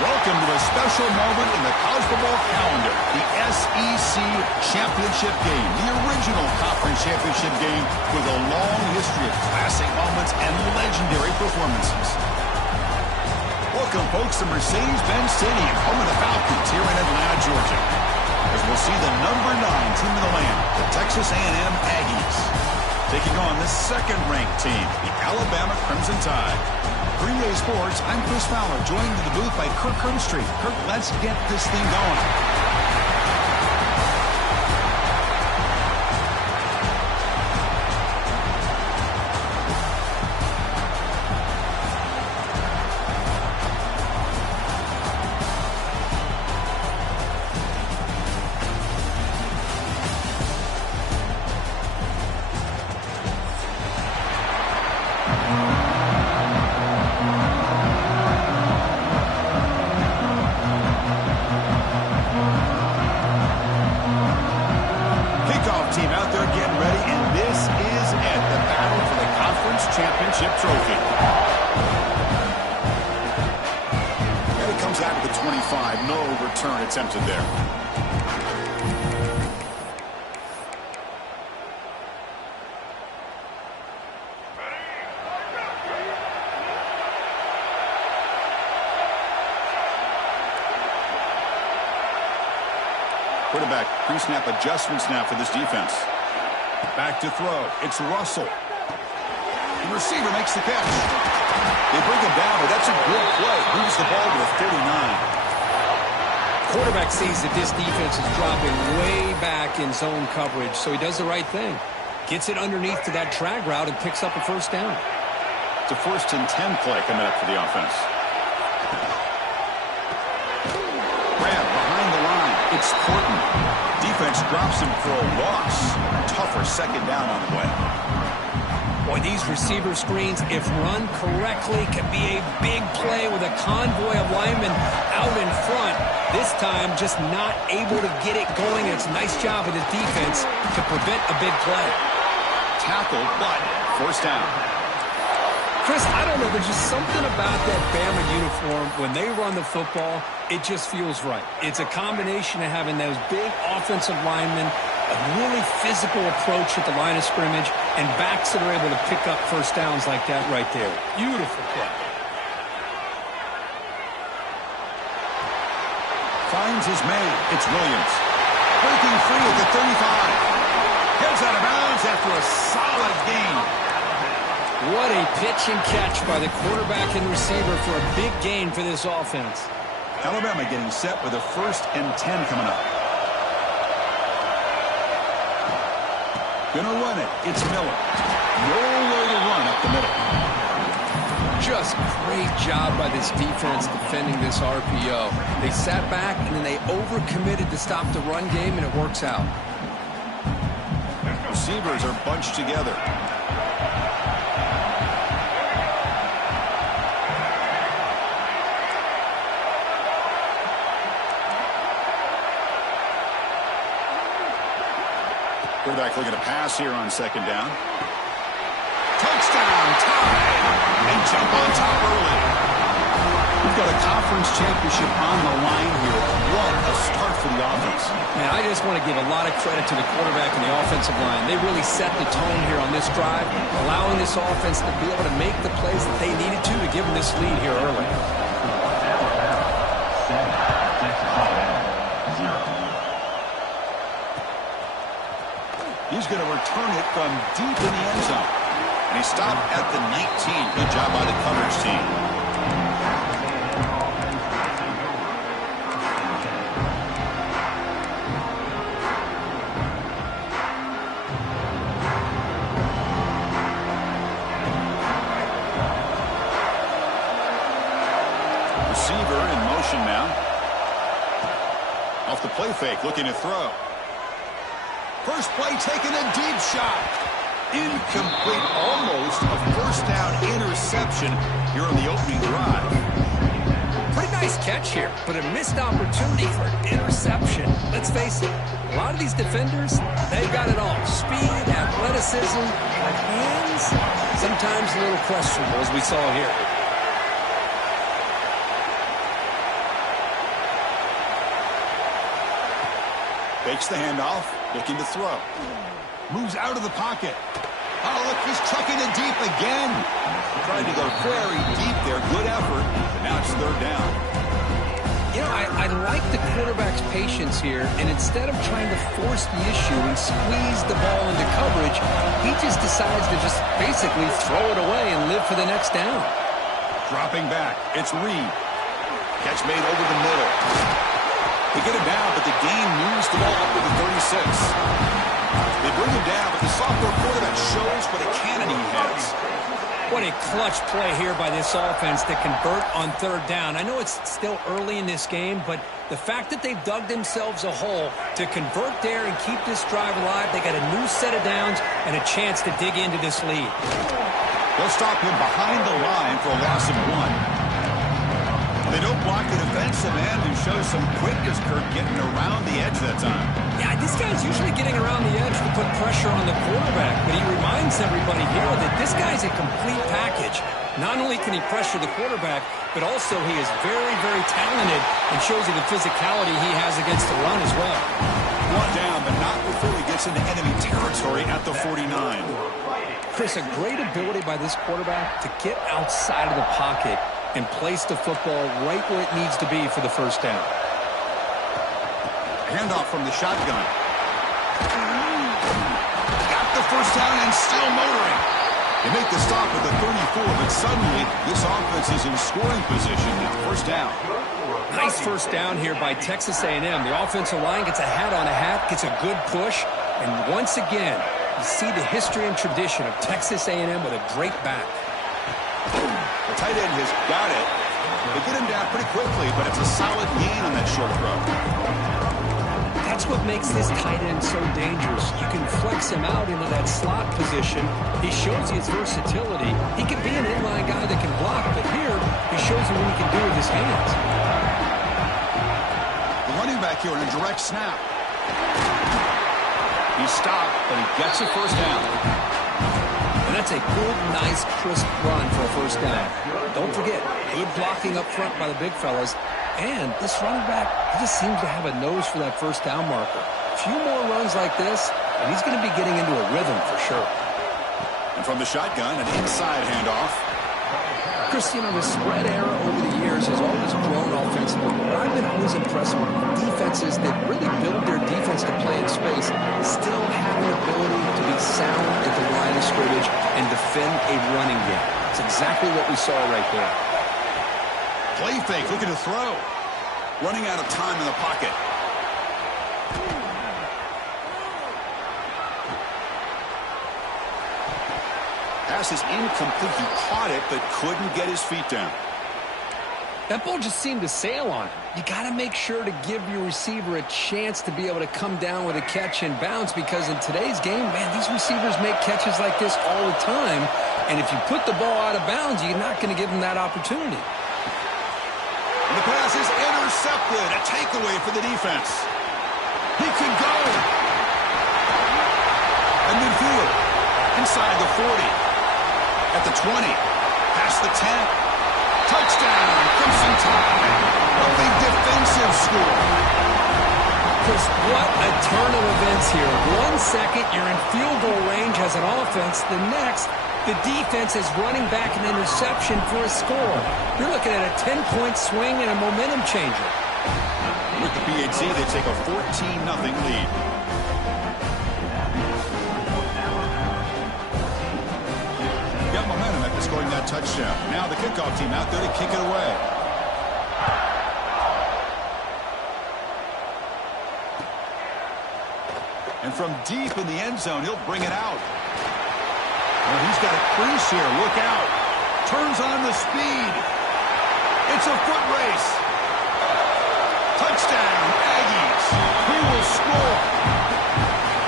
Welcome to a special moment in the college football calendar, the SEC Championship Game, the original conference championship game with a long history of classic moments and legendary performances. Welcome, folks, to Mercedes-Benz Stadium, home of the Falcons here in Atlanta, Georgia, as we'll see the number 9 team in the land, the Texas A&M Aggies, taking on the second-ranked team, the Alabama Crimson Tide. Green Bay Sports, I'm Chris Fowler, joined in the booth by Kirk Herbstreit. Kirk, let's get this thing going. Championship trophy. And it comes out to the 25. No return attempted there. Quarterback pre-snap adjustments now for this defense. Back to throw. It's Russell. The receiver makes the catch. They bring him down, but that's a good play. Moves the ball to the 39. Quarterback sees that this defense is dropping way back in zone coverage, so he does the right thing. Gets it underneath to that drag route and picks up a first down. It's a 1st and 10 play coming up for the offense. Grab behind the line. It's Horton. Defense drops him for a loss. Tougher second down on the way. Boy, these receiver screens, if run correctly, can be a big play with a convoy of linemen out in front. This time, just not able to get it going. It's a nice job of the defense to prevent a big play. Tackled, but first down. Chris, I don't know. There's just something about that Bama uniform. When they run the football, it just feels right. It's a combination of having those big offensive linemen, a really physical approach at the line of scrimmage, and backs that are able to pick up first downs like that right there. Beautiful play. Finds his man. It's Williams. Breaking free at the 35. Heads out of bounds after a solid gain. What a pitch and catch by the quarterback and receiver for a big gain for this offense. Alabama getting set with a 1st and 10 coming up. Gonna run it. It's Miller. Nowhere to run up the middle. Just great job by this defense defending this RPO. They sat back, and then they overcommitted to stop the run game, and it works out. Receivers are bunched together. Quarterback looking to pass here on second down. Touchdown, tie. They jump on top early. We've got a conference championship on the line here. What a start for the offense. Man, I just want to give a lot of credit to the quarterback and the offensive line. They really set the tone here on this drive, allowing this offense to be able to make the plays that they needed to give them this lead here early. He's going to return it from deep in the end zone. And he stopped at the 19. Good job by the coverage team. Receiver in motion now. Off the play fake, looking to throw. First play taking a deep shot. Incomplete, almost a first down interception here on the opening drive. Pretty nice catch here, but a missed opportunity for an interception. Let's face it, a lot of these defenders, they've got it all. Speed, athleticism, but hands, sometimes a little questionable, as we saw here. Fakes the handoff, looking to throw. Moves out of the pocket. Oh, look, he's trucking it deep again. Trying to go very deep there. Good effort, but now it's third down. You know, I like the quarterback's patience here, and instead of trying to force the issue and squeeze the ball into coverage, he just decides to just basically throw it away and live for the next down. Dropping back, it's Reed. Catch made over the middle. They get him down, but the gain moves the ball up to the 36. They bring him down, but the sophomore quarterback shows what a cannon he has. What a clutch play here by this offense to convert on third down. I know it's still early in this game, but the fact that they've dug themselves a hole to convert there and keep this drive alive, they got a new set of downs and a chance to dig into this lead. They'll stop him behind the line for a loss of 1. They don't block the defensive end, who shows some quickness, Kirk, getting around the edge that time. Yeah, this guy's usually getting around the edge to put pressure on the quarterback, but he reminds everybody here that this guy's a complete package. Not only can he pressure the quarterback, but also he is very, very talented and shows you the physicality he has against the run as well. One down, but not before he gets into enemy territory at the 49. Chris, a great ability by this quarterback to get outside of the pocket and place the football right where it needs to be for the first down. Handoff from the shotgun. Got the first down and still motoring. They make the stop at the 34, but suddenly this offense is in scoring position now. First down. Nice first down here by Texas A&M. The offensive line gets a hat on a hat, gets a good push, and once again, you see the history and tradition of Texas A&M with a great back. The tight end has got it. They get him down pretty quickly, but it's a solid gain on that short throw. That's what makes this tight end so dangerous. You can flex him out into that slot position. He shows you his versatility. He can be an inline guy that can block, but here he shows you what he can do with his hands. The running back here on a direct snap. He stopped, but he gets a first down. And that's a good, nice, crisp run for a first down. Don't forget, good blocking up front by the big fellas. And this running back, he just seems to have a nose for that first down marker. A few more runs like this, and he's going to be getting into a rhythm for sure. And from the shotgun, an inside handoff. Chris, you know, the spread era over the years has always grown offensively. But I've been always impressed with defenses that really build their defense to play in space, still have an ability to be sound at the line of scrimmage and defend a running game. It's exactly what we saw right there. Play fake, looking to throw. Running out of time in the pocket. Pass is incomplete. He caught it, but couldn't get his feet down. That ball just seemed to sail on him. You got to make sure to give your receiver a chance to be able to come down with a catch and bounce, because in today's game, man, these receivers make catches like this all the time. And if you put the ball out of bounds, you're not going to give them that opportunity. And the pass is intercepted. A takeaway for the defense. He can go. And midfield. Inside the 40. At the 20. Past the 10. Touchdown, Crimson Tide. A big defensive score. Chris, what a turn of events here. 1 second, you're in field goal range as an offense. The next, the defense is running back an interception for a score. You're looking at a 10-point swing and a momentum changer. With the PHC, they take a 14-0 lead. Got momentum after scoring that touchdown. Now the kickoff team out there to kick it away. And from deep in the end zone, he'll bring it out. Well, he's got a crease here. Look out. Turns on the speed. It's a foot race. Touchdown, Aggies. He will score.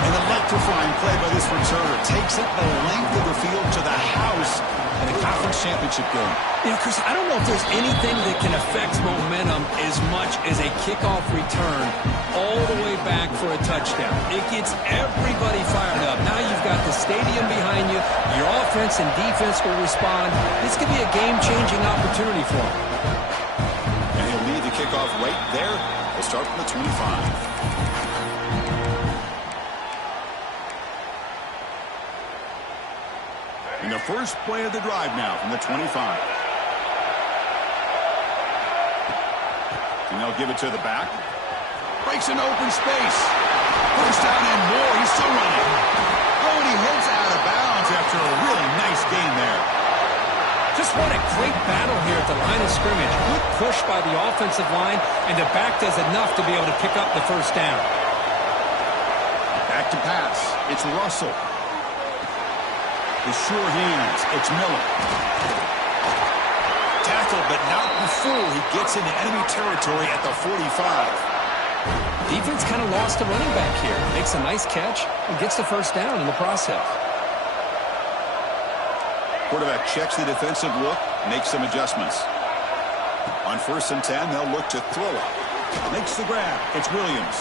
An electrifying play by this returner. Takes it the length of the field to the house in a conference championship game. You know, Chris, I don't know if there's anything that can affect momentum as much as a kickoff return all the way back for a touchdown. It gets everybody fired up. Now you've got the stadium behind you. Your offense and defense will respond. This could be a game-changing opportunity for them. And he'll lead the kickoff right there. We'll start from the 25. In the first play of the drive now from the 25. And they'll give it to the back. Breaks an open space. First down and more. He's still running. Oh, and he heads out of bounds after a really nice gain there. Just what a great battle here at the line of scrimmage. Good push by the offensive line, and the back does enough to be able to pick up the first down. Back to pass. It's Russell. The sure hands. It's Miller. Tackled, but not before he gets into enemy territory at the 45. Defense kind of lost a running back here. Makes a nice catch and gets the first down in the process. Quarterback checks the defensive look, makes some adjustments. On 1st and 10, they'll look to throw it. Makes the grab. It's Williams.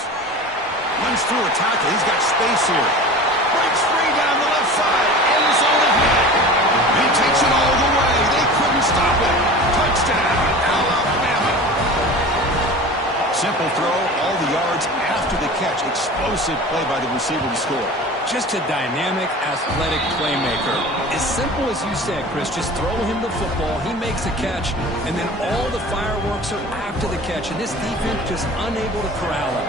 Runs through a tackle. He's got space here. Breaks free down the left side. End zone ahead. He takes it all the way. They couldn't stop it. Touchdown, Alabama. Simple throw, all the yards after the catch. Explosive play by the receiver to score. Just a dynamic, athletic playmaker. As simple as you said, Chris, just throw him the football, he makes a catch, and then all the fireworks are after the catch, and this defense just unable to corral him.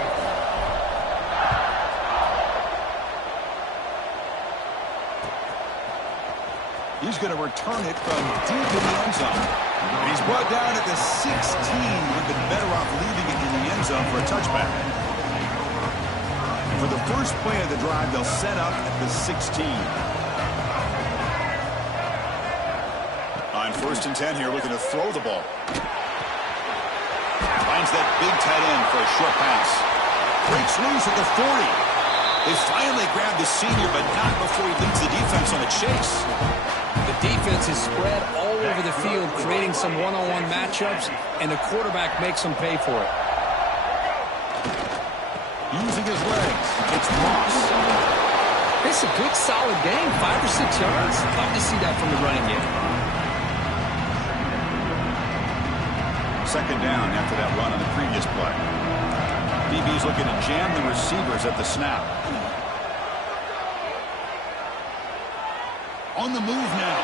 He's going to return it from deep in the end zone. And he's brought down at the 16. Would have been better off leaving it in the end zone for a touchback. For the first play of the drive, they'll set up at the 16. On 1st and 10 here, looking to throw the ball. Finds that big tight end for a short pass. Breaks loose at the 40. They finally grab the senior, but not before he leads the defense on a chase. The defense is spread all over the field, creating some one-on-one matchups, and the quarterback makes them pay for it. Using his legs, it's Moss. It's a good, solid game, 5 or 6 yards. Love to see that from the running game. Second down after that run on the previous play. DB's looking to jam the receivers at the snap. On the move now.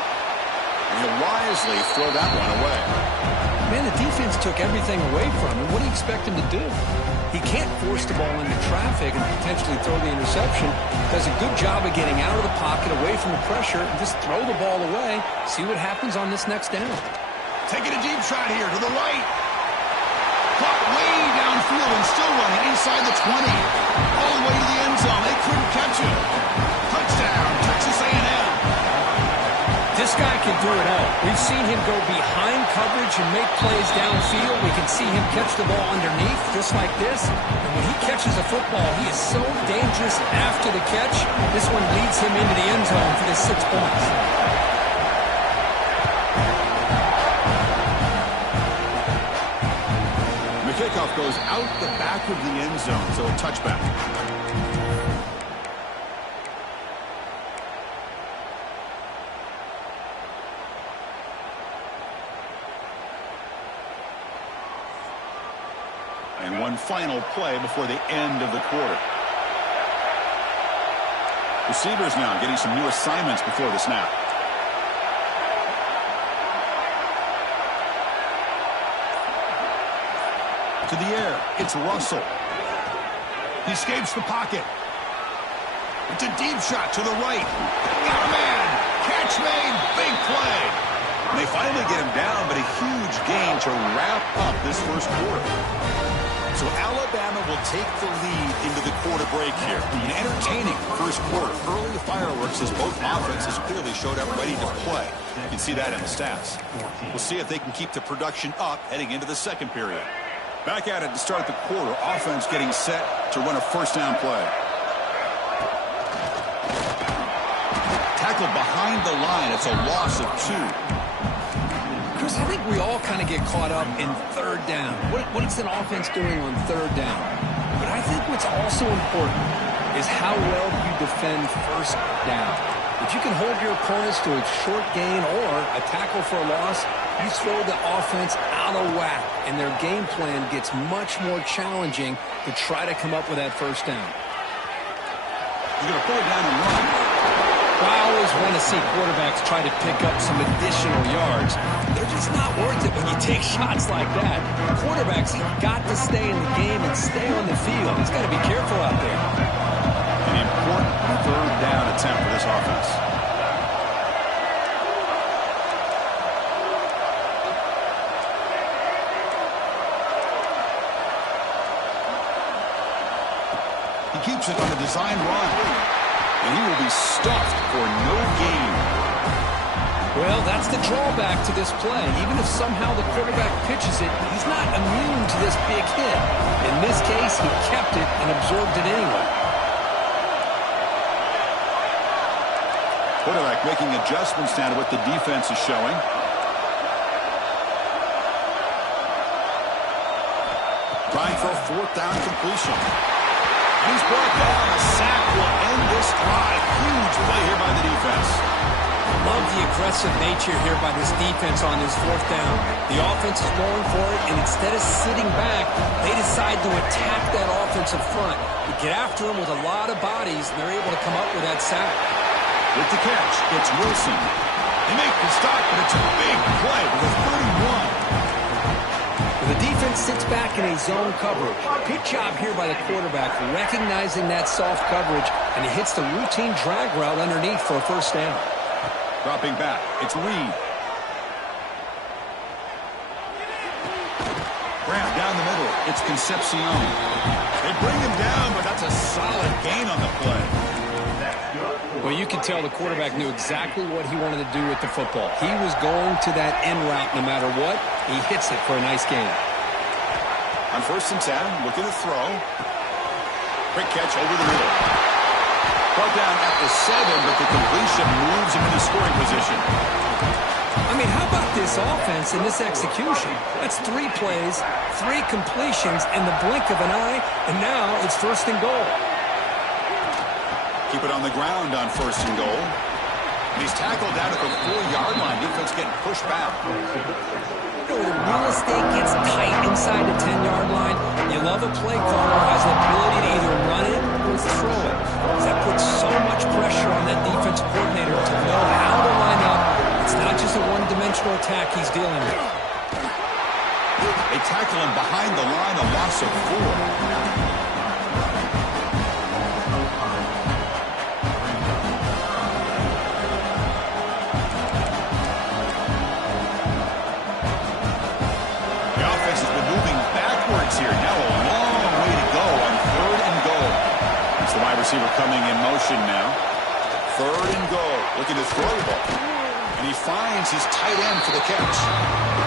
And he'll wisely throw that one away. Man, the defense took everything away from him. What do you expect him to do? He can't force the ball into traffic and potentially throw the interception. Does a good job of getting out of the pocket, away from the pressure, and just throw the ball away. See what happens on this next down. Taking a deep shot here to the right. Caught way downfield and still running inside the 20. All the way to the end zone. They couldn't catch him. Touchdown, Texas A&M. This guy can do it all. We've seen him go behind coverage and make plays downfield. We can see him catch the ball underneath, just like this. And when he catches a football, he is so dangerous after the catch. This one leads him into the end zone for the 6 points. The kickoff goes out the back of the end zone, so a touchback. And one final play before the end of the quarter. Receivers now getting some new assignments before the snap. To the air, it's Russell. He escapes the pocket. It's a deep shot to the right. Got a man. Catch made. Big play. And they finally get him down, but a huge gain to wrap up this first quarter. So Alabama will take the lead into the quarter break here. An entertaining first quarter. Early fireworks as both offenses clearly showed up ready to play. You can see that in the stats. We'll see if they can keep the production up heading into the second period. Back at it to start the quarter. Offense getting set to run a first down play. Tackled behind the line. It's a loss of 2. Chris, I think we all kind of get caught up in third down. What is an offense doing on third down? But I think what's also important is how well you defend first down. If you can hold your opponents to a short gain or a tackle for a loss, you throw the offense out of whack, and their game plan gets much more challenging to try to come up with that first down. He's going to pull it down and run. I always want to see quarterbacks try to pick up some additional yards. They're just not worth it when you take shots like that. Quarterbacks have got to stay in the game and stay on the field. He's got to be careful out there. An important third down attempt for this offense. He keeps it on a design run. And he will be stuffed for no gain. Well, that's the drawback to this play. Even if somehow the quarterback pitches it, he's not immune to this big hit. In this case, he kept it and absorbed it anyway. Quarterback making adjustments now to what the defense is showing. Trying for a fourth down completion. He's brought down. A sack will end this drive. Huge play here by the defense. Love the aggressive nature here by this defense on this fourth down. The offense is going for it, and instead of sitting back, they decide to attack that offensive front. They get after them with a lot of bodies, and they're able to come up with that sack. With the catch, it's Wilson. They make the stop, but it's a big play with a 31. The defense sits back in a zone coverage. Good job here by the quarterback recognizing that soft coverage, and he hits the routine drag route underneath for a first down. Dropping back, it's Reed. Grab down the middle, it's Concepcion. They bring him down, but that's a solid gain on the play. Well, you can tell the quarterback knew exactly what he wanted to do with the football. He was going to that end route no matter what. He hits it for a nice gain. On 1st and 10, looking to throw. Quick catch over the middle. Brought down at the 7, but the completion moves him into scoring position. I mean, how about this offense and this execution? That's 3 plays, 3 completions in the blink of an eye, and now it's 1st and goal. Keep it on the ground on 1st and goal. And he's tackled down at the 4-yard line. Defense getting pushed back. You know, the real estate gets tight inside the 10-yard line. You love a play caller who has the ability to either run it or throw it. That puts so much pressure on that defensive coordinator to know how to line up. It's not just a one-dimensional attack he's dealing with. They tackle him behind the line, a loss of 4. Here. Now a long way to go on 3rd and goal. It's the wide receiver coming in motion now. 3rd and goal. Looking to throw the ball. And he finds his tight end for the catch.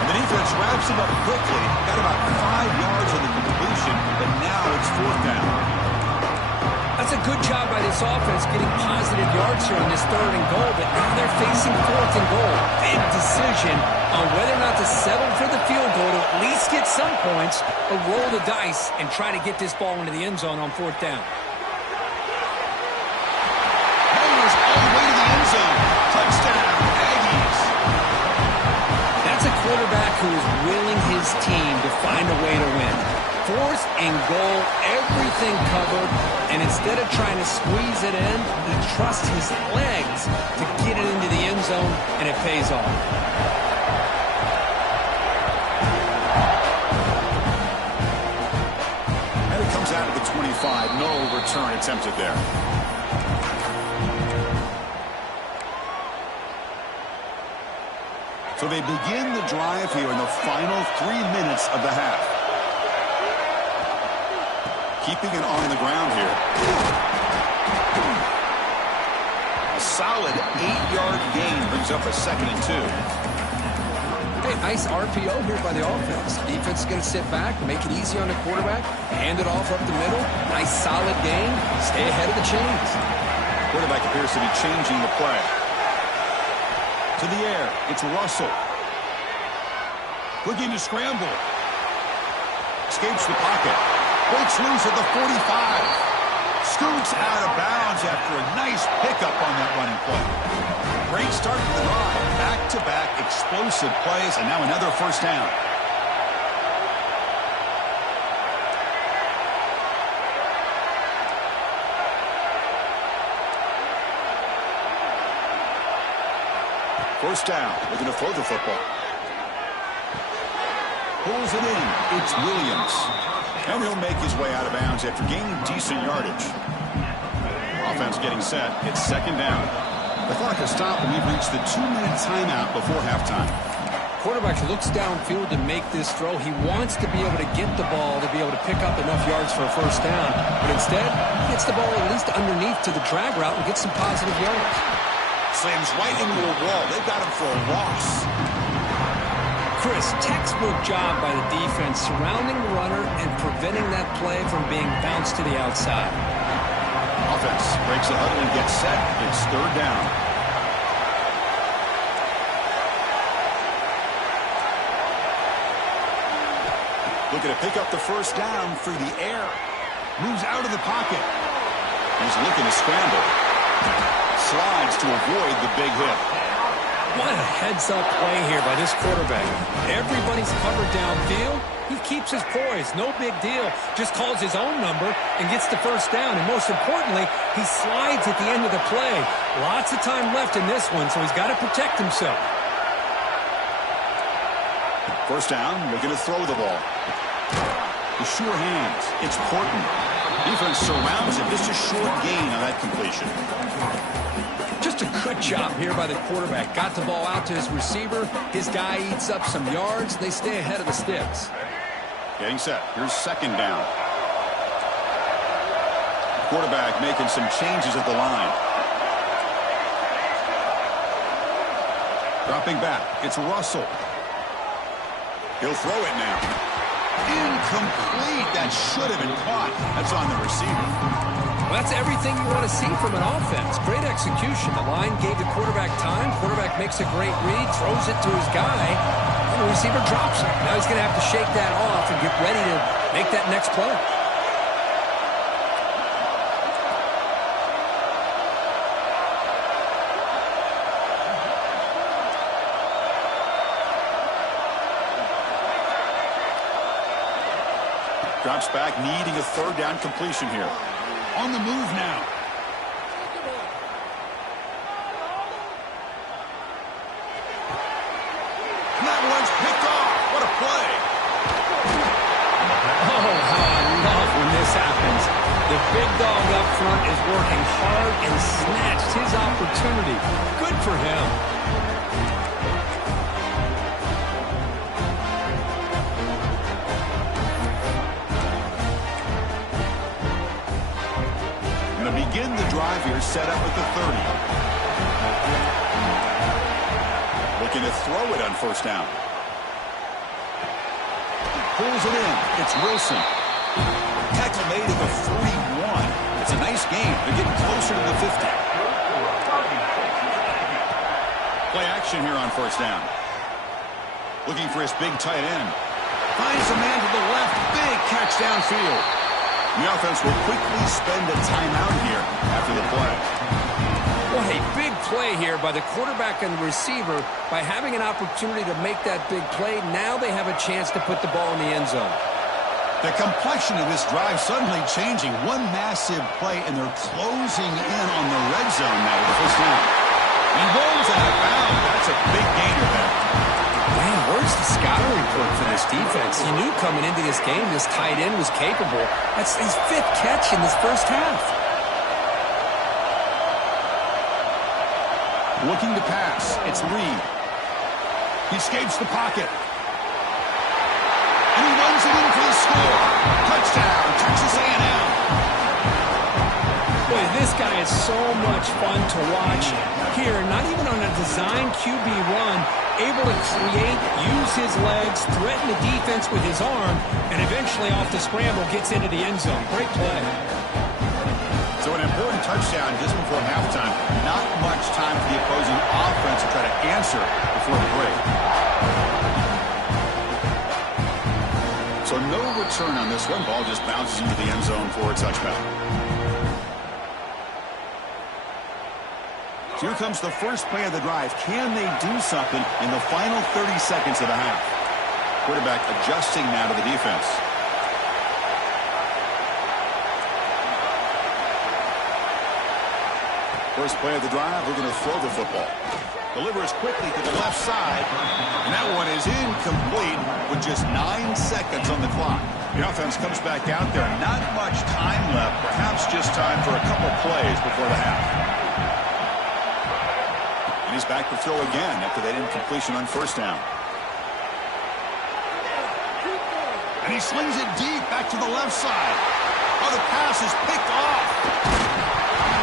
And the defense wraps him up quickly. Got about 5 yards on the completion, but now it's 4th down. That's a good job by this offense getting positive yards here on this 3rd and goal, but now they're facing 4th and goal. Big decision on whether or not to settle for the field goal to at least get some points or roll the dice and try to get this ball into the end zone on 4th down. Hayes all the way to the end zone. Touchdown, Aggies. That's a quarterback who is willing his team to find a way to win. 4th and goal, everything covered, and instead of trying to squeeze it in, he trusts his legs to get it into the end zone, and it pays off. And it comes out of the 25. No return attempted there. So they begin the drive here in the final 3 minutes of the half. Keeping it on the ground here. A solid 8-yard gain brings up a 2nd and 2. Hey, nice RPO here by the offense. Defense is going to sit back, make it easy on the quarterback, hand it off up the middle. Nice solid gain. Stay ahead of the chains. Quarterback appears to be changing the play. To the air, it's Russell. Looking to scramble. Escapes the pocket. Breaks loose at the 45. Scoots out of bounds after a nice pickup on that running play. Great start to the drive. Back-to-back explosive plays, and now another 1st down. First down, looking to throw the football. Pulls it in. It's Williams. And he'll make his way out of bounds after gaining decent yardage. Offense getting set. It's 2nd down. The clock has stopped, and we've reached the 2-minute timeout before halftime. Quarterback looks downfield to make this throw. He wants to be able to get the ball to be able to pick up enough yards for a 1st down. But instead, he gets the ball at least underneath to the drag route and gets some positive yards. Slams right into a wall. They've got him for a loss. Chris, textbook job by the defense surrounding the runner and preventing that play from being bounced to the outside. Offense breaks the huddle and gets set. It's 3rd down. Looking to pick up the 1st down through the air. Moves out of the pocket. He's looking to scramble. Slides to avoid the big hit. What a heads-up play here by this quarterback. Everybody's covered downfield. He keeps his poise. No big deal. Just calls his own number and gets the 1st down. And most importantly, he slides at the end of the play. Lots of time left in this one, so he's got to protect himself. 1st down, looking to throw the ball. The sure hands. It's Portman. Defense surrounds him. Just a short gain on that completion. Just a good job here by the quarterback. Got the ball out to his receiver. His guy eats up some yards. They stay ahead of the sticks. Getting set. Here's 2nd down. Quarterback making some changes at the line. Dropping back. It's Russell. He'll throw it now. Incomplete. That should have been caught. That's on the receiver. Well, that's everything you want to see from an offense. Great execution. The line gave the quarterback time. Quarterback makes a great read, throws it to his guy, and the receiver drops it. Now he's going to have to shake that off and get ready to make that next play. Drops back, needing a 3rd down completion here. On the move now. And that one's picked off. What a play. Oh, how I love when this happens. The big dog up front is working hard and snatched his opportunity. Good for him. Begin the drive here, set up at the 30. to throw it on first down. Pulls it in. It's Wilson. Tackle made at the 41. It's a nice game. They're getting closer to the 50. Play action here on first down. Looking for his big tight end. Finds a man to the left. Big catch downfield. The offense will quickly spend a timeout here after the play. Well, a big play here by the quarterback and the receiver. By having an opportunity to make that big play, now they have a chance to put the ball in the end zone. The complexion of this drive suddenly changing. One massive play, and they're closing in on the red zone now with the first down. He rolls out of bounds. That's a big gainer there. Man, where's the scouting report for this defense? You knew coming into this game this tight end was capable. That's his 5th catch in this first half. Looking to pass. It's Reed. He escapes the pocket. And he runs it in for the score. Touchdown, Texas A&M. Boy, this guy is so much fun to watch. Here, not even on a design QB run, able to create, use his legs, threaten the defense with his arm, and eventually off the scramble gets into the end zone. Great play. So an important touchdown just before halftime. Not much time for the opposing offense to try to answer before the break. So no return on this one. Ball just bounces into the end zone for a touchback. So here comes the first play of the drive. Can they do something in the final 30 seconds of the half? Quarterback adjusting now to the defense. First play of the drive, we're going to throw the football. Delivers quickly to the left side. And that one is incomplete with just 9 seconds on the clock. The offense comes back out there. Not much time left. Perhaps just time for a couple plays before the half. And he's back to throw again after that incompletion on first down. And he slings it deep back to the left side. Oh, the pass is picked off.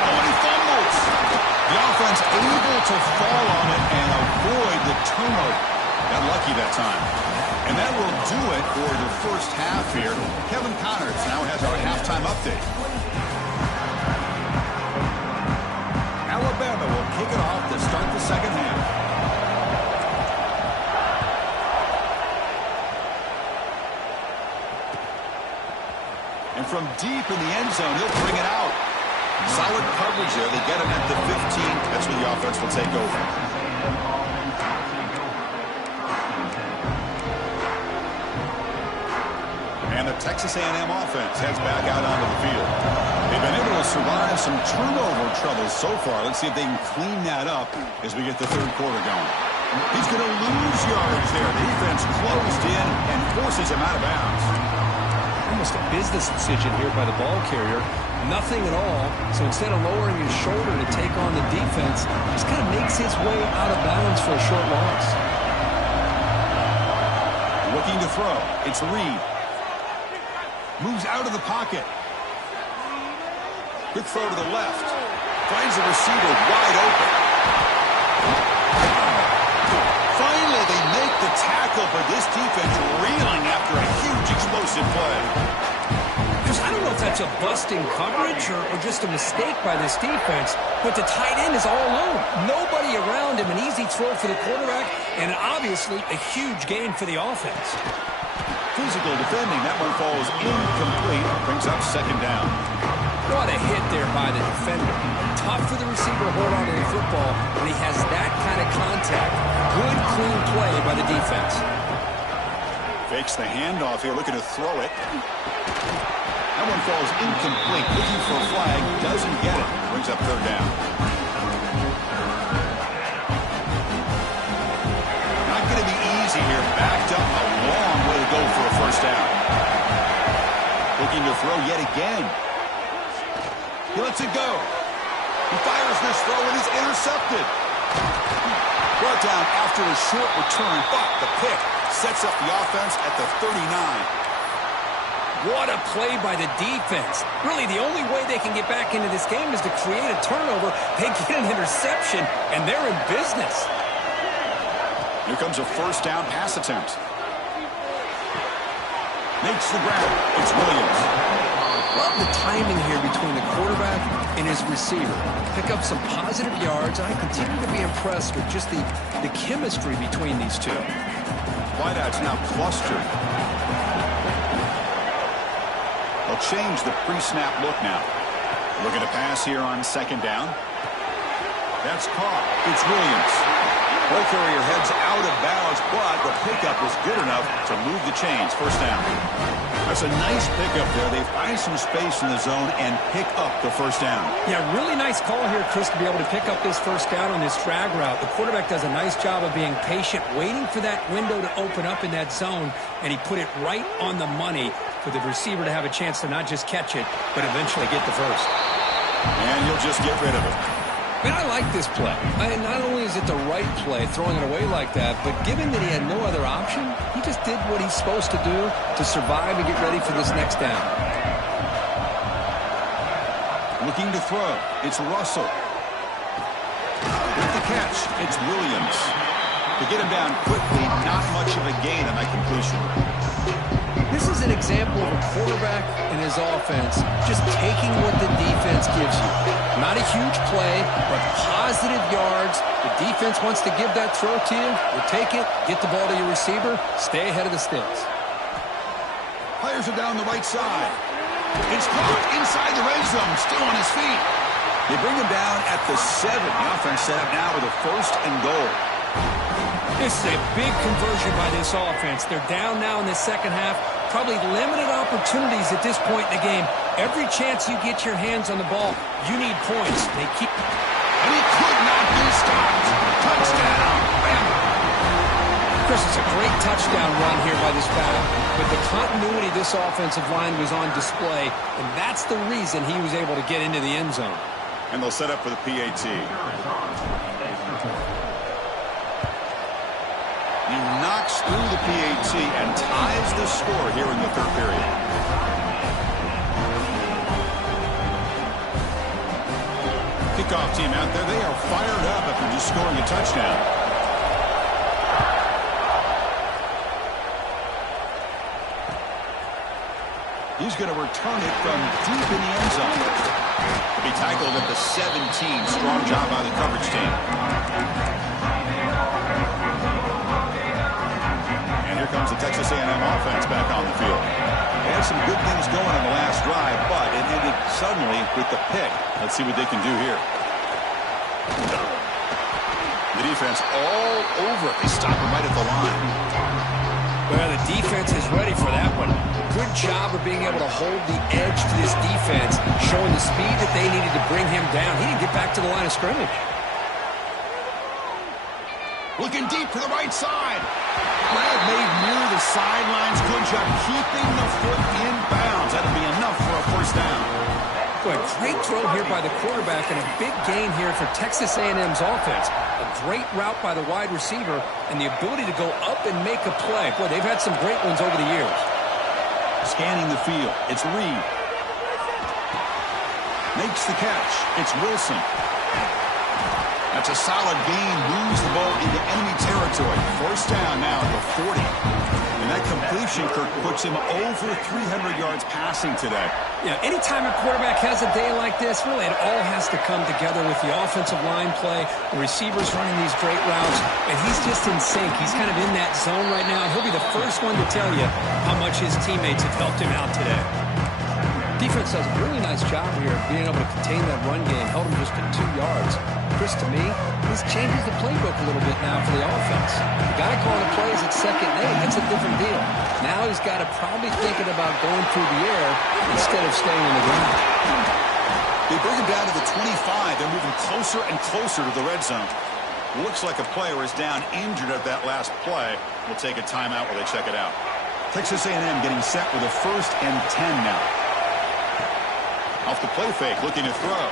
Oh, and he fumbles. The offense able to fall on it and avoid the turnover. Got lucky that time. And that will do it for the first half here. Kevin Connors now has our halftime update. Alabama will kick it off to start the second half. And from deep in the end zone, he'll bring it out. Solid coverage there. They get him at the 15. That's where the offense will take over. And the Texas A&M offense heads back out onto the field. They've been able to survive some turnover troubles so far. Let's see if they can clean that up as we get the third quarter going. He's going to lose yards there. The defense closed in and forces him out of bounds. Almost a business decision here by the ball carrier. Nothing at all. So instead of lowering his shoulder to take on the defense, just kind of makes his way out of bounds for a short loss. Looking to throw. It's Reed. Moves out of the pocket. Quick throw to the left. Finds the receiver wide open. Finally, they make the tackle, but this defense reeling after a huge explosive play. I don't know if that's a busting coverage or just a mistake by this defense, but the tight end is all alone. Nobody around him, an easy throw for the quarterback, and obviously a huge gain for the offense. Physical defending. That one falls incomplete. Brings up second down. What a hit there by the defender. Tough for the receiver to hold on to the football when he has that kind of contact. Good, clean play by the defense. Fakes the handoff here, looking to throw it. That one falls incomplete. Looking for a flag. Doesn't get it. Brings up third down. Not going to be easy here. Backed up a long way to go for a first down. Looking to throw yet again. He lets it go. He fires this throw and is intercepted. Brought down after a short return, but the pick sets up the offense at the 39. What a play by the defense. Really, the only way they can get back into this game is to create a turnover. They get an interception, and they're in business. Here comes a first down pass attempt. Makes the grab. It's Williams. Love the timing here between the quarterback and his receiver. Pick up some positive yards. I continue to be impressed with just the chemistry between these two. Wideouts now clustered. They'll change the pre-snap look now. Looking to pass here on second down. That's caught. It's Williams. Ball carrier heads out of bounds, but the pickup is good enough to move the chains. First down. That's a nice pickup there. They find some space in the zone and pick up the first down. Yeah, really nice call here, Chris, to be able to pick up this first down on this drag route. The quarterback does a nice job of being patient, waiting for that window to open up in that zone, and he put it right on the money for the receiver to have a chance to not just catch it, but eventually get the first. And he'll just get rid of it. Man, I like this play. Not only is it the right play, throwing it away like that, but given that he had no other option, he just did what he's supposed to do to survive and get ready for this next down. Looking to throw. It's Russell. With the catch, it's Williams. To get him down quickly, not much of a gain on that completion. This is an example of a quarterback and his offense just taking what the defense gives you. Not a huge play, but positive yards. The defense wants to give that throw to you. You take it, get the ball to your receiver, stay ahead of the sticks. Players are down the right side. It's caught inside the red zone, still on his feet. They bring him down at the 7. The offense set up now with a first and goal. This is a big conversion by this offense. They're down now in the second half. Probably limited opportunities at this point in the game. Every chance you get your hands on the ball, you need points. They keep... And he could not be stopped. Touchdown. Chris, it's a great touchdown run here by this back. But the continuity of this offensive line was on display, and that's the reason he was able to get into the end zone. And they'll set up for the PAT. He knocks through the PAT and ties the score here in the third period. Kickoff team out there. They are fired up after just scoring a touchdown. He's going to return it from deep in the end zone. He'll be tackled at the 17. Strong job by the coverage team. Here comes the Texas A&M offense back on the field. They had some good things going on the last drive, but it ended suddenly with the pick. Let's see what they can do here. The defense all over it. They stop him right at the line. Well, the defense is ready for that one. Good job of being able to hold the edge to this defense, showing the speed that they needed to bring him down. He didn't get back to the line of scrimmage. Looking deep to the right side. Brad made near the sidelines. Good job keeping the foot in bounds. That'll be enough for a first down. Boy, great throw here by the quarterback and a big gain here for Texas A&M's offense. A great route by the wide receiver and the ability to go up and make a play. Boy, they've had some great ones over the years. Scanning the field. It's Reed. Makes the catch. It's Wilson. That's a solid gain. Moves the ball into enemy territory. First down now at the 40. And that completion, Kirk, puts him over 300 yards passing today. Yeah, anytime a quarterback has a day like this, really it all has to come together with the offensive line play, the receivers running these great routes, and he's just in sync. He's kind of in that zone right now, and he'll be the first one to tell you how much his teammates have helped him out today. Defense does a really nice job here of being able to contain that run game, held him just at 2 yards. Chris, to me, this changes the playbook a little bit now for the offense. The guy calling the plays at second and 8, that's a different deal. Now he's got to probably thinking about going through the air instead of staying on the ground. They bring him down to the 25. They're moving closer and closer to the red zone. Looks like a player is down injured at that last play. We'll take a timeout while they check it out. Texas A&M getting set with a 1st and 10 now. Off the play fake, looking to throw.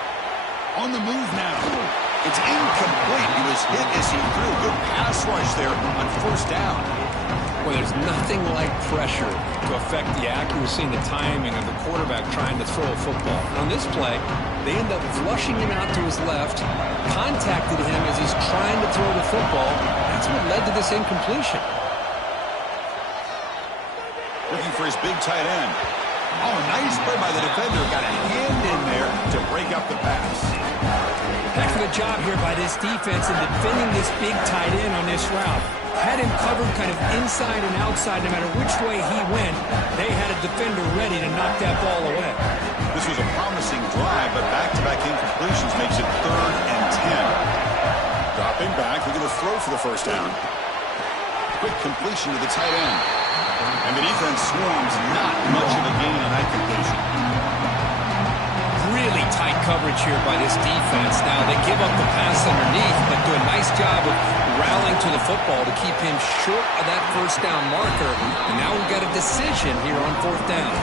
On the move now. It's incomplete. He was hit as he threw a good pass rush there on 1st down. Well, there's nothing like pressure to affect the accuracy and the timing of the quarterback trying to throw a football. On this play, they end up flushing him out to his left, contacted him as he's trying to throw the football. It's what led to this incompletion. Looking for his big tight end. Oh, nice play by the defender. Got a hand in there to break up the pass. Heck of a job here by this defense in defending this big tight end on this route. Had him covered kind of inside and outside no matter which way he went. They had a defender ready to knock that ball away. This was a promising drive, but back-to-back incompletions makes it 3rd and 10. Dropping back, looking to throw for the first down. Quick completion to the tight end. And the defense swarms, not much of a gain on that completion. Really tight coverage here by this defense. Now, they give up the pass underneath, but do a nice job of rallying to the football to keep him short of that first down marker. And now we've got a decision here on 4th down.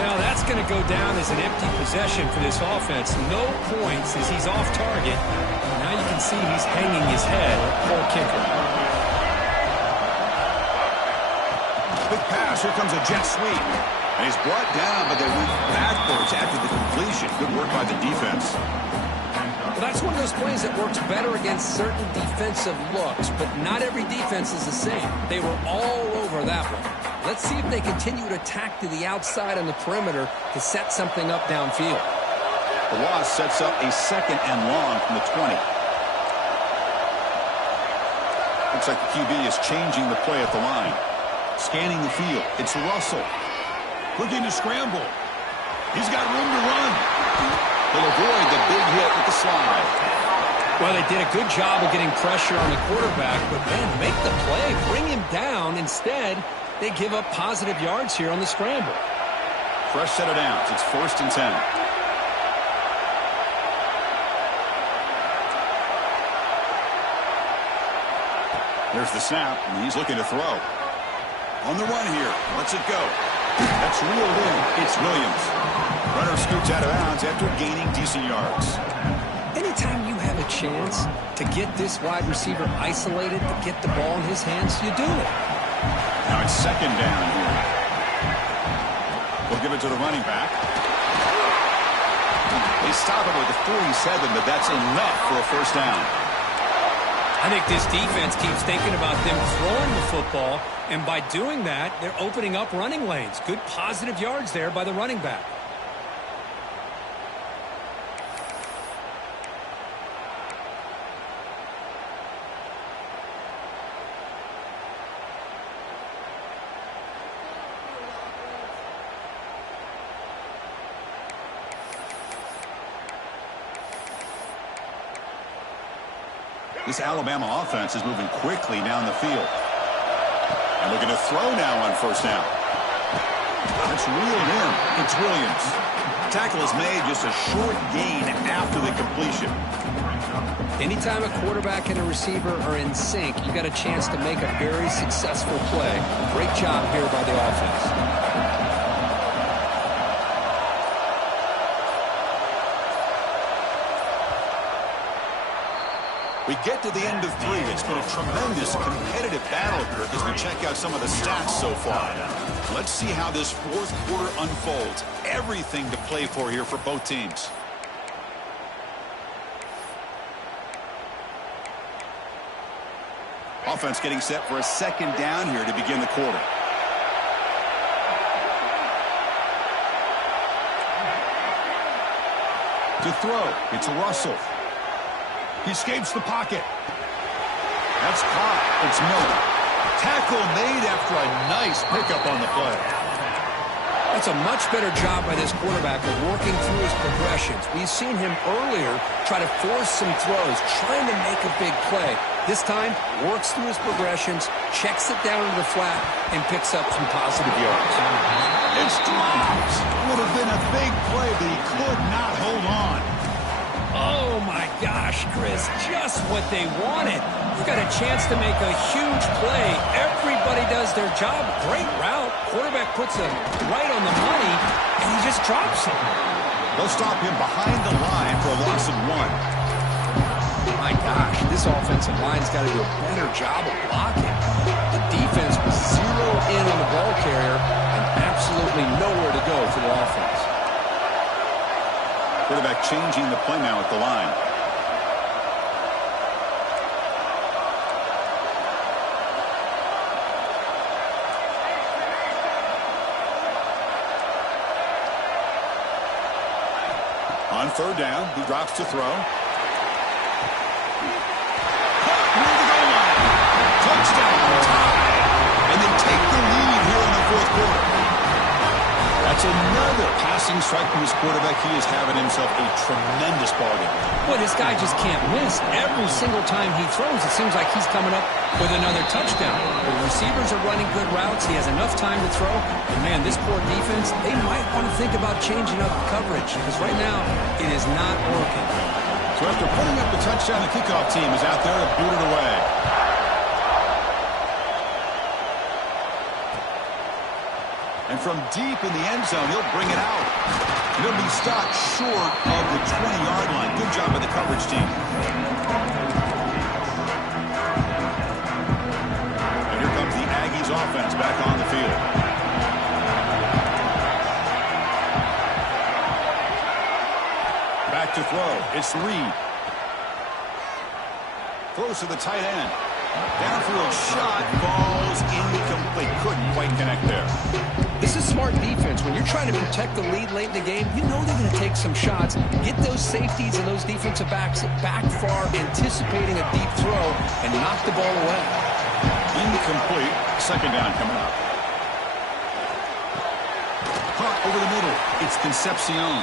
Now, that's going to go down as an empty possession for this offense. No points as he's off target. Now you can see he's hanging his head. Poor kicker. Quick pass. Here comes a jet sweep. And he's brought down, but they went backwards after the completion. Good work by the defense. Well, that's one of those plays that works better against certain defensive looks, but not every defense is the same. They were all over that one. Let's see if they continue to attack to the outside on the perimeter to set something up downfield. The loss sets up a 2nd and long from the 20. Looks like the QB is changing the play at the line. Scanning the field. It's Russell. Looking to scramble. He's got room to run. He'll avoid the big hit with the slide. Well, they did a good job of getting pressure on the quarterback, but man, make the play, bring him down. Instead, they give up positive yards here on the scramble. Fresh set of downs. It's 1st and 10. There's the snap, and he's looking to throw. On the run here. Lets it go. That's reeled in. It's Williams. Runner scoots out of bounds after gaining decent yards. Anytime you have a chance to get this wide receiver isolated, to get the ball in his hands, you do it. Now it's 2nd down here. We'll give it to the running back. They stop it with the 47, but that's enough for a first down. I think this defense keeps thinking about them throwing the football, and by doing that, they're opening up running lanes. Good positive yards there by the running back. This Alabama offense is moving quickly down the field. And looking to throw now on first down. That's reeled in. It's Williams. Tackle is made, just a short gain after the completion. Anytime a quarterback and a receiver are in sync, you got a chance to make a very successful play. Great job here by the offense. We get to the end of 3. It's been a tremendous competitive battle here as we check out some of the stats so far. Let's see how this 4th quarter unfolds. Everything to play for here for both teams. Offense getting set for a 2nd down here to begin the quarter. To throw, it's Russell. He escapes the pocket. That's caught. It's Miller. Tackle made after a nice pickup on the play. That's a much better job by this quarterback of working through his progressions. We've seen him earlier try to force some throws, trying to make a big play. This time, works through his progressions, checks it down to the flat, and picks up some positive yards. It's dropped. Would have been a big play, but he could not hold on. Oh, my gosh, Chris, just what they wanted. You've got a chance to make a huge play. Everybody does their job. Great route. Quarterback puts it right on the money, and he just drops it. They'll stop him behind the line for a loss of 1. My gosh, this offensive line's got to do a better job of blocking. The defense was zeroed in on the ball carrier and absolutely nowhere to go for the offense. Quarterback changing the play now at the line. On third down, he drops to throw. Caught near the goal line. Touchdown, tie. And they take the lead here in the fourth quarter. That's another passing strike from his quarterback. He is having himself a tremendous ball game. Boy, this guy just can't miss. Every single time he throws, it seems like he's coming up with another touchdown. The receivers are running good routes. He has enough time to throw. And, man, this poor defense, they might want to think about changing up coverage because right now it is not working. So after putting up the touchdown, the kickoff team is out there to boot it away. And from deep in the end zone, he'll bring it out. He'll be stopped short of the 20-yard line. Good job by the coverage team. And here comes the Aggies offense back on the field. Back to throw. It's Reed. Throws to the tight end. Downfield shot falls incomplete. Couldn't quite connect there. This is smart defense. When you're trying to protect the lead late in the game, you know they're going to take some shots. Get those safeties and those defensive backs back far, anticipating a deep throw, and knock the ball away. Incomplete. Second down coming up. Caught over the middle. It's Concepcion.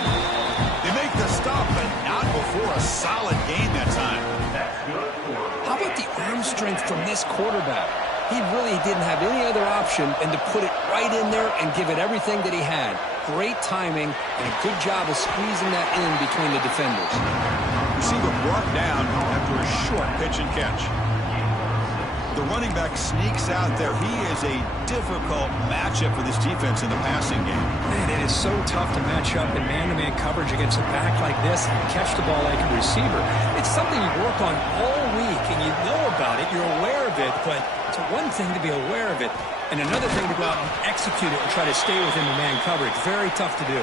They make the stop, but not before a solid gain that time. How about the arm strength from this quarterback? He really didn't have any other option than to put it right in there and give it everything that he had. Great timing and a good job of squeezing that in between the defenders. Receiver brought down after a short pitch and catch. The running back sneaks out there. He is a difficult matchup for this defense in the passing game. Man, it is so tough to match up in man-to-man coverage against a back like this and catch the ball like a receiver. It's something you work on all week, and you know about it. You're aware of it, but it's one thing to be aware of it, and another thing to go out and execute it and try to stay within the man coverage. Very tough to do.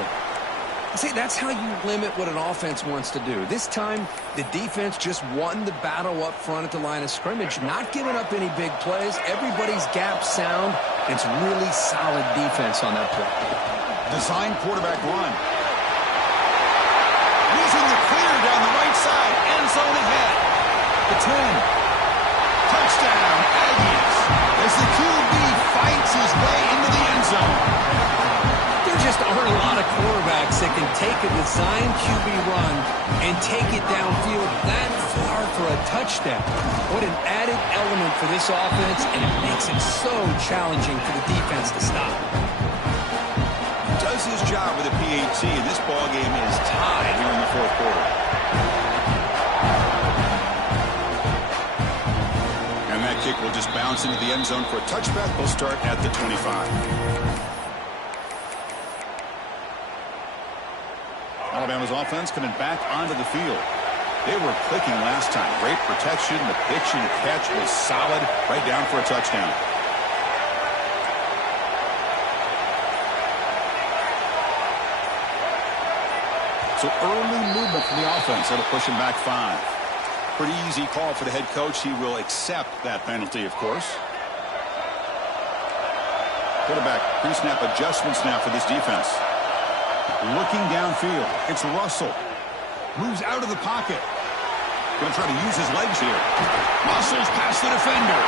See, that's how you limit what an offense wants to do. This time, the defense just won the battle up front at the line of scrimmage, not giving up any big plays. Everybody's gap sound. It's really solid defense on that play. Design quarterback run. He's in the clear down the right side. End zone ahead. The 10. Touchdown, Aggies. As the QB fights his way into the end zone. There just aren't a lot of quarterbacks that can take a design QB run and take it downfield that far for a touchdown. What an added element for this offense, and it makes it so challenging for the defense to stop. Does his job with a PAT, and this ball game is tied here in the fourth quarter. And that kick will just bounce into the end zone for a touchback. We'll start at the 25. Alabama's offense coming back onto the field. They were clicking last time. Great protection. The pitch and catch was solid. Right down for a touchdown. So early movement from the offense. That'll push him back 5. Pretty easy call for the head coach. He will accept that penalty, of course. Quarterback pre-snap adjustments now for this defense. Looking downfield. It's Russell. Moves out of the pocket. Going to try to use his legs here. Muscles past the defender.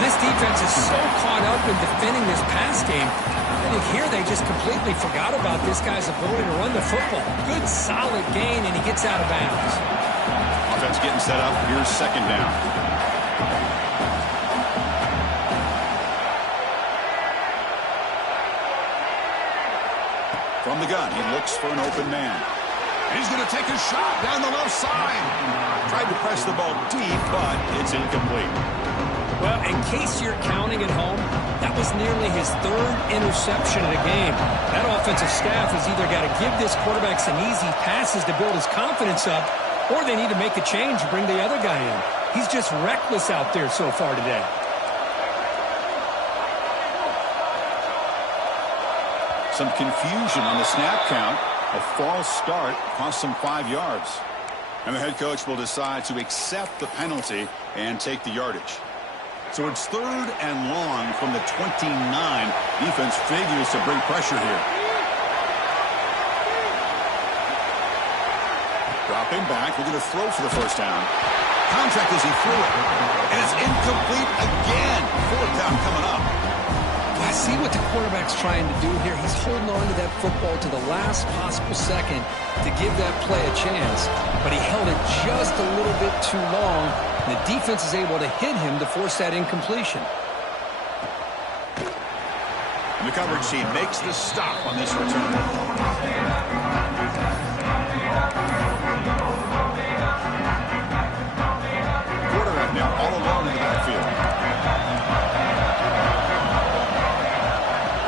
This defense is so caught up in defending this pass game. I think here they just completely forgot about this guy's ability to run the football. Good, solid gain, and he gets out of bounds. Offense getting set up. Here's second down. From the gun, he looks for an open man. He's going to take a shot down the left side. Tried to press the ball deep, but it's incomplete. Well, in case you're counting at home, that was nearly his 3rd interception of the game. That offensive staff has either got to give this quarterback some easy passes to build his confidence up, or they need to make a change and bring the other guy in. He's just reckless out there so far today. Some confusion on the snap count. A false start cost them 5 yards. And the head coach will decide to accept the penalty and take the yardage. So it's 3rd and long from the 29. Defense figures to bring pressure here. Dropping back, we're going to throw for the first down. Contact as he threw it. And it's incomplete again. Fourth down coming up. I see what the quarterback's trying to do here. He's holding on to that football to the last possible second to give that play a chance. But he held it just a little bit too long. And the defense is able to hit him to force that incompletion. And the coverage team makes the stop on this return. Quarterback now all alone in the backfield.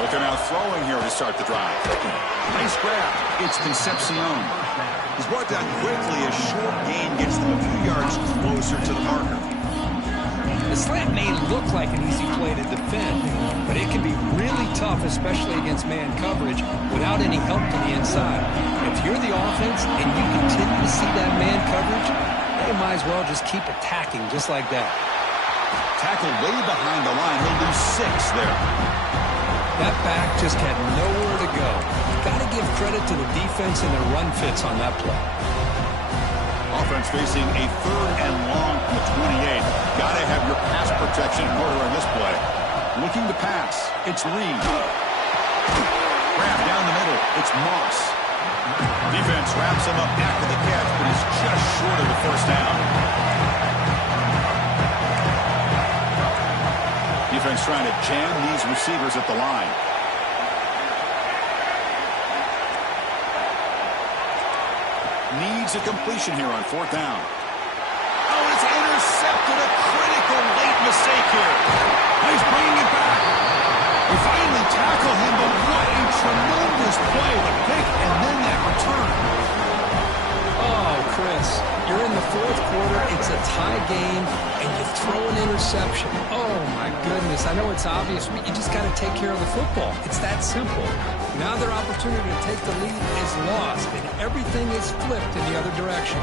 Looking out throwing here to start the drive. Nice grab. It's Concepcion. He's brought down quickly as short gain gets them a few yards closer to the marker. The slant may look like an easy play to defend, but it can be really tough, especially against man coverage, without any help to the inside. If you're the offense and you continue to see that man coverage, they might as well just keep attacking just like that. Tackled way behind the line. He'll lose 6 there. That back just had nowhere to go. Got to give credit to the defense and their run fits on that play. Offense facing a 3rd and long from the 28. Got to have your pass protection in order on this play. Looking to pass. It's Reed. Grab down the middle. It's Moss. Defense wraps him up after the catch, but he's just short of the first down. Defense trying to jam these receivers at the line. Needs a completion here on 4th down. Oh, it's intercepted. A critical late mistake here. He's bringing it back. We finally tackle him, but what a tremendous play. The pick and then that return. Oh, Chris, you're in the 4th quarter. It's a tie game, and you throw an interception. Oh, my goodness. I know it's obvious, but you just got to take care of the football. It's that simple. Now their opportunity to take the lead is lost, and everything is flipped in the other direction.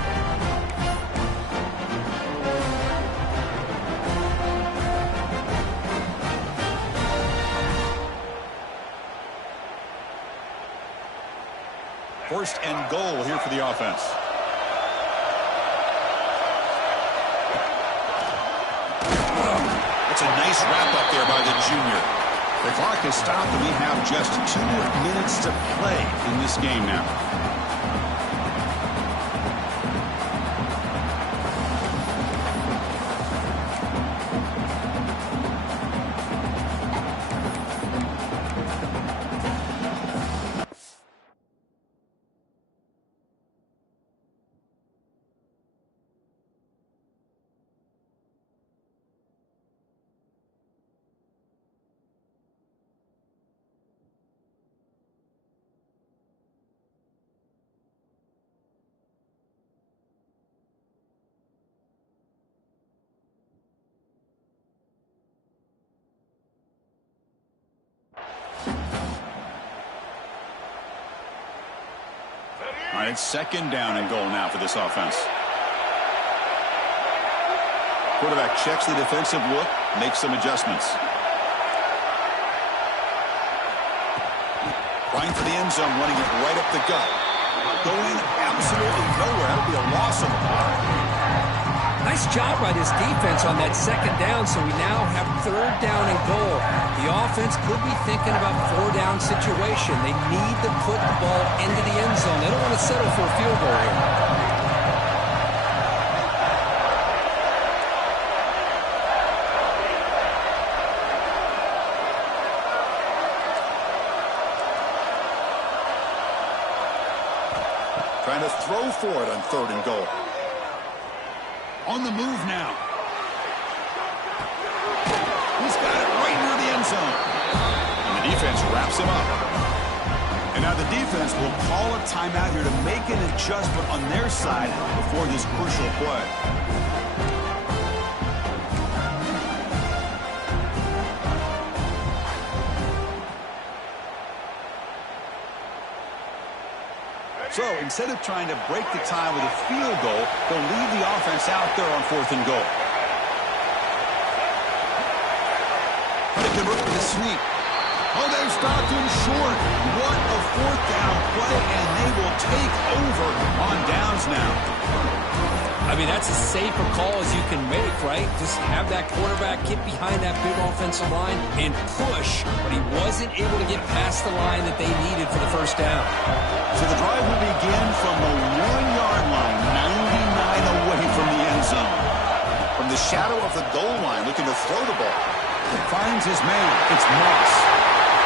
First and goal here for the offense. That's a nice wrap-up there by the junior. The clock is stopped, and we have just 2 minutes to play in this game now. All right, 2nd down and goal now for this offense. Quarterback checks the defensive look, makes some adjustments. Trying for the end zone, running it right up the gut. Going absolutely nowhere. That'll be a loss of the ball. Nice job by this defense on that 2nd down, so we now have 3rd down and goal. The offense could be thinking about 4-down situation. They need to put the ball into the end zone. They don't want to settle for a field goal here. Trying to throw for it on 3rd and goal. On the move now. He's got it right near the end zone. And the defense wraps him up. And now the defense will call a timeout here to make an adjustment on their side before this crucial play. So instead of trying to break the tie with a field goal, they'll leave the offense out there on 4th and goal. Trying to convert with a sweep. Oh, they've stopped him short. What a fourth down play, and they will take over on downs now. I mean, that's as safe a call as you can make, right? Just have that quarterback get behind that big offensive line and push, but he wasn't able to get past the line that they needed for the first down. So the drive will begin from the 1-yard line, 99 away from the end zone. From the shadow of the goal line, looking to throw the ball. Finds his man. It's Moss.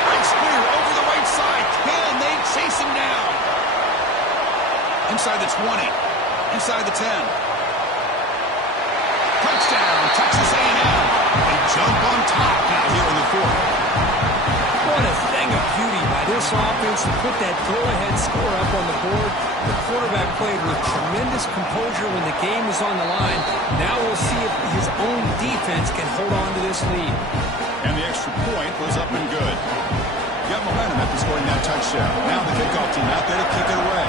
Breaks clear over the right side. Can they chase him down? Inside the 20. Inside the 10. Touchdown, Texas A&M. They jump on top now here in the fourth. What a thing of beauty by this offense to put that go-ahead score up on the board. The quarterback played with tremendous composure when the game was on the line. Now we'll see if his own defense can hold on to this lead. And the extra point was up and good. Got momentum after scoring that touchdown. Now the kickoff team out there to kick it away.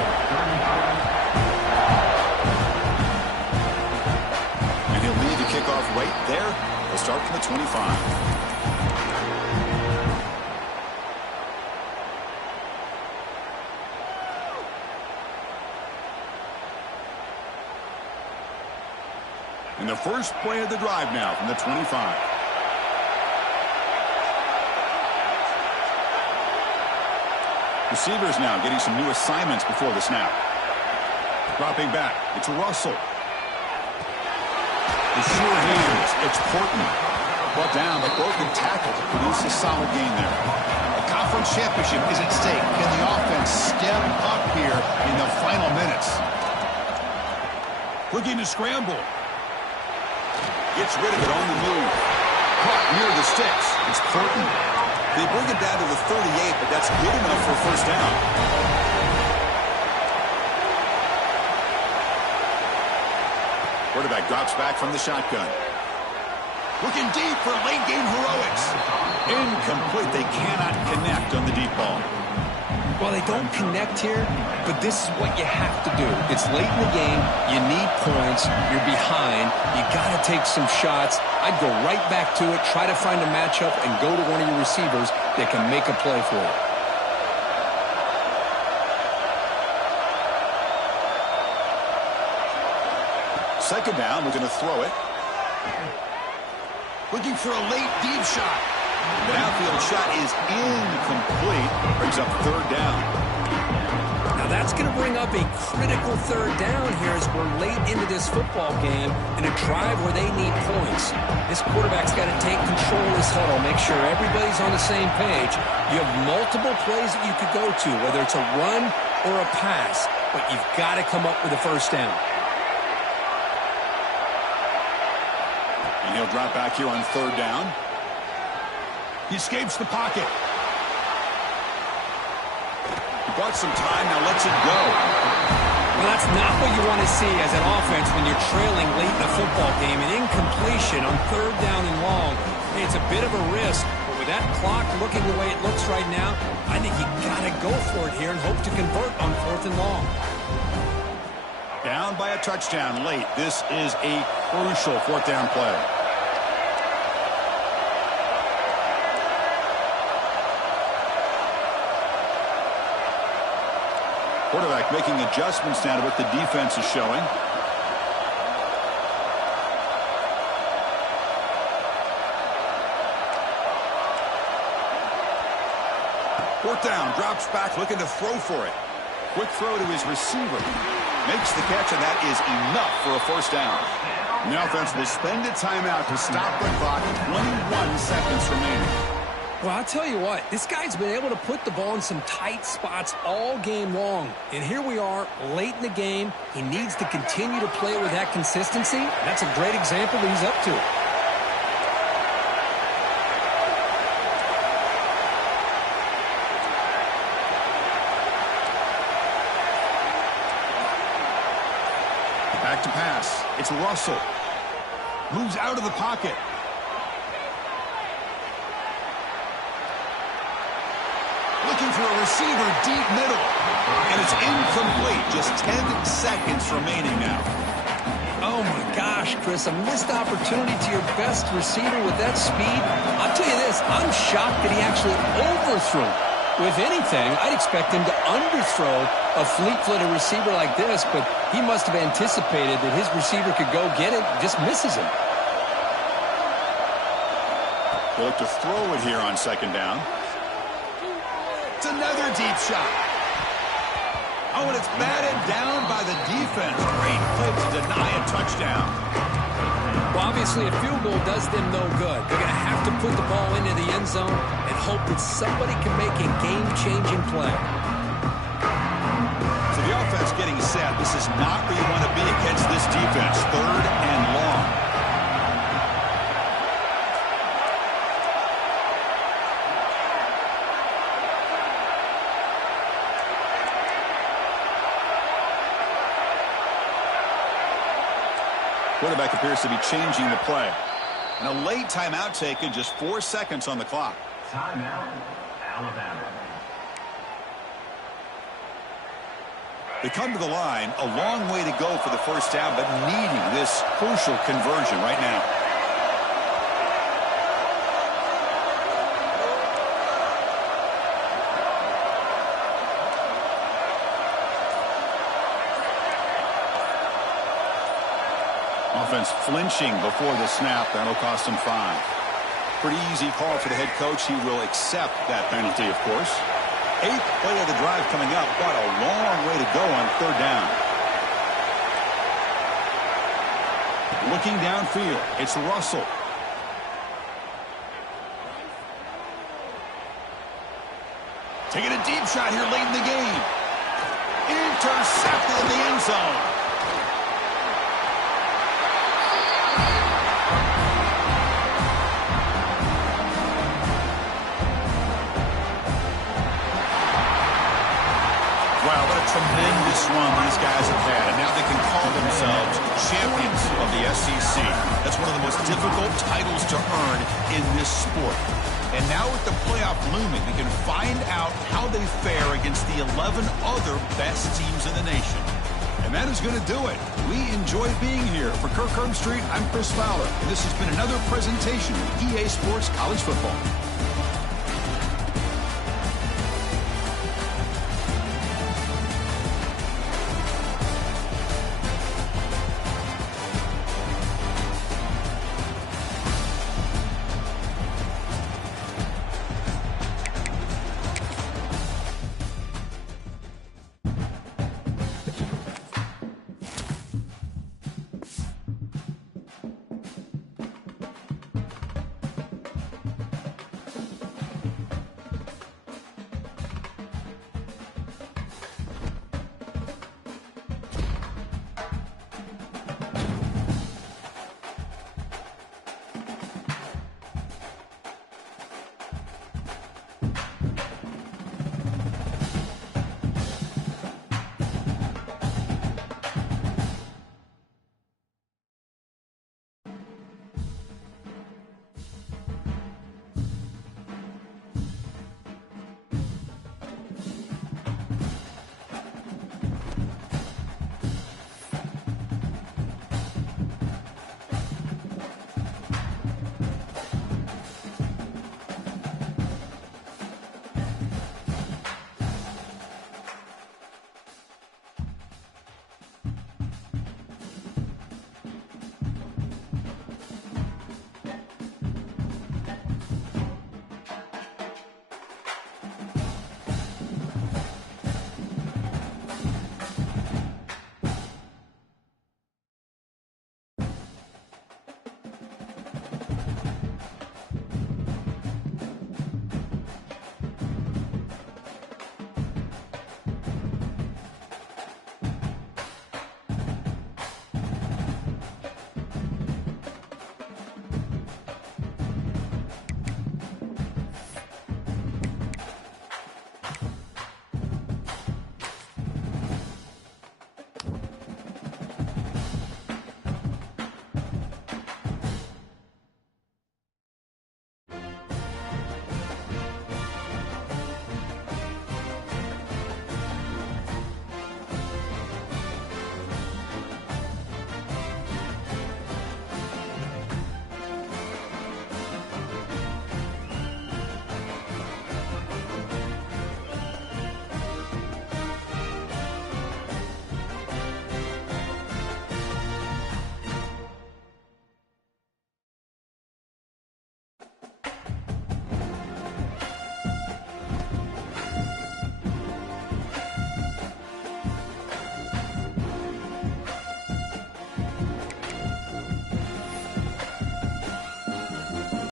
And he'll lead the kickoff right there. They'll start from the 25. And the first play of the drive now from the 25. Receivers now getting some new assignments before the snap. Dropping back. It's Russell. The sure hands. It's Portman. Brought down, but broken tackle to produce a solid gain there. A conference championship is at stake. Can the offense step up here in the final minutes? Looking to scramble. Gets rid of it on the move. Caught near the sticks. It's Portman. They bring it down to the 38, but that's good enough for a first down. Quarterback drops back from the shotgun. Looking deep for late-game heroics. Incomplete. They cannot connect on the deep ball. Well, they don't connect here, but this is what you have to do. It's late in the game. You need points. You're behind. You got to take some shots. I'd go right back to it, try to find a matchup, and go to one of your receivers that can make a play for you. Second down, we're going to throw it. Looking for a late deep shot. The outfield shot is incomplete. Brings up third down. Now that's going to bring up a critical third down here as we're late into this football game in a drive where they need points. This quarterback's got to take control of this huddle, make sure everybody's on the same page. You have multiple plays that you could go to, whether it's a run or a pass, but you've got to come up with a first down. And he'll drop back here on third down. He escapes the pocket. He bought some time, now lets it go. Well, that's not what you want to see as an offense when you're trailing late in the football game. An incompletion on third down and long. Hey, it's a bit of a risk, but with that clock looking the way it looks right now, I think you got to go for it here and hope to convert on fourth and long. Down by a touchdown late. This is a crucial fourth down play. Quarterback making adjustments now to what the defense is showing. Fourth down, drops back, looking to throw for it. Quick throw to his receiver. Makes the catch, and that is enough for a first down. And the offense will spend a timeout to stop the clock. 21 seconds remaining. Well, I'll tell you what, this guy's been able to put the ball in some tight spots all game long. And here we are, late in the game. He needs to continue to play with that consistency. That's a great example that he's up to. Back to pass. It's Russell. Moves out of the pocket. Looking for a receiver deep middle. And it's incomplete. Just 10 seconds remaining now. Oh, my gosh, Chris, a missed opportunity to your best receiver with that speed. I'll tell you this, I'm shocked that he actually overthrew. If anything, I'd expect him to underthrow a fleet-footed receiver like this, but he must have anticipated that his receiver could go get it, just misses him. They look to throw it here on second down. It's another deep shot. Oh, and it's batted down by the defense. Great play to deny a touchdown. Well, obviously, a field goal does them no good. They're going to have to put the ball into the end zone and hope that somebody can make a game-changing play. So the offense getting set. This is not where you want to be against this defense. Third and long. Quarterback appears to be changing the play. And a late timeout taken, just 4 seconds on the clock. Timeout, Alabama. They come to the line, a long way to go for the first down, but needing this crucial conversion right now. Offense flinching before the snap. That'll cost him 5. Pretty easy call for the head coach. He will accept that penalty, of course. 8th play of the drive coming up, but a long way to go on third down. Looking downfield, it's Russell. Taking a deep shot here late in the game. Intercepted in the end zone. Wow, what a tremendous run these guys have had, and now they can call themselves champions of the SEC. That's one of the most difficult titles to earn in this sport. And now with the playoff looming, they can find out how they fare against the 11 other best teams in the nation. And that is going to do it. We enjoy being here. For Kirk Herbstreit, I'm Chris Fowler, and this has been another presentation of EA Sports College Football.